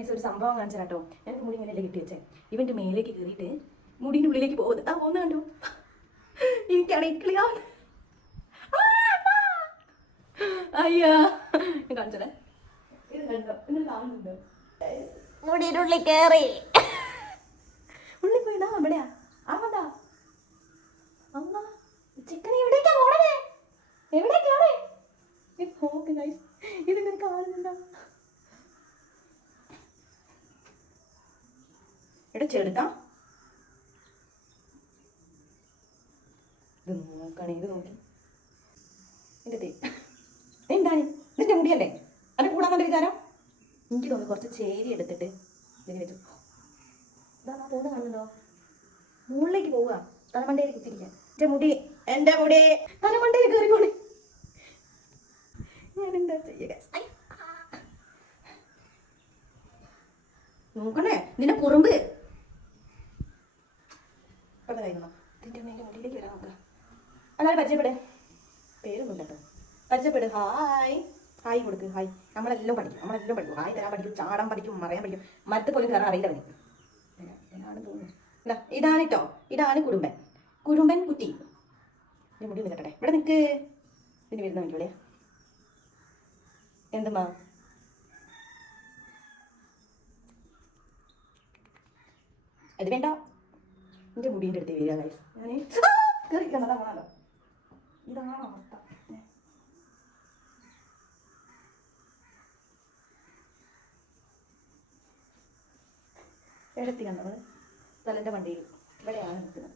ഒരു സംഭവം കാണിച്ചു കേട്ടോ. എനിക്ക് മുടി ഇങ്ങനെയല്ലേ കെട്ടി വെച്ചേ. ഇവന്റെ മേലേക്ക് കയറിയിട്ട് മുടിന്റെ ഉള്ളിലേക്ക് പോകുന്നത് പോകുന്ന കണ്ടോ. എനിക്കണിക്കളിയാണ്. അയ്യാ കാണിച്ചേ. ഇത് കണ്ടോ, ഇങ്ങനെ കാണുന്നുണ്ടോ? മുടിയുടെ ഉള്ളിൽ കയറി. ഉള്ളിൽ പോയിടാ. എവിടെയാ ആവതാ അമ്മ ചിക്കൻ എവിടേക്കാ പോണേ? എവിടേക്കാണ്? ഇതിങ്ങനെ കാണുന്നുണ്ടോ? എടാ ചെറുക്കാം. ഇത് നോക്കണേ, ഇത് നോക്കി. എന്താണ് നിന്റെ മുടിയല്ലേ അത് കൂടാന്നല്ല വിചാരം? എനിക്ക് തോന്നുന്നു കുറച്ച് ചേരി എടുത്തിട്ട് ഇതിന് വെച്ചു. ഇതാ പോകുന്ന കാണുന്നുണ്ടോ? മുകളിലേക്ക് പോവുക, തലമണ്ടയിൽ കുത്തിരിക്കുക. എന്റെ മുടി തലമണ്ടയിൽ കയറി പോണേ. ഞാൻ എന്താ ചെയ്യുക? നോക്കണേ നിന്നെ കുറുമ്പ്. നിന്റെ മുടിയിലേക്ക് വരാൻ നോക്കുക. അതാണ് പരിചയപ്പെടേ. പേരൊന്നും കേട്ടോ. പരിചയപ്പെട്. ഹായ് ഹായ് കൊടുക്ക്. ഹായ്. നമ്മളെല്ലാം പഠിക്കും. ഹായ് തരാൻ പഠിക്കും, ചാടാൻ പഠിക്കും, മറയാൻ പഠിക്കും. മരത്ത് പോലും കയറാൻ അറിയില്ല അവന്. എന്നാണ് തോന്നുന്നു. ഇതാണ് കേട്ടോ, ഇതാണ് കുറുമ്പൻ കുട്ടി. ഞാൻ മുടി നിൽക്കട്ടെ. ഇവിടെ നിൽക്ക്. ഇതിന് വരുന്ന വേണ്ടി വിളിയാ. എന്തുമാ അത് വേണ്ട. എൻ്റെ മുടീൻ്റെ അടുത്ത് വരിക ഗൈസ്. ഞാൻ കയറിക്കുന്നതാ കാണാലോ. ഇതാണ് അവസ്ഥ. എടുത്തി കണ്ടത് തലൻ്റെ വണ്ടിയിൽ ഇവിടെയാണ് നിൽക്കുന്നത്.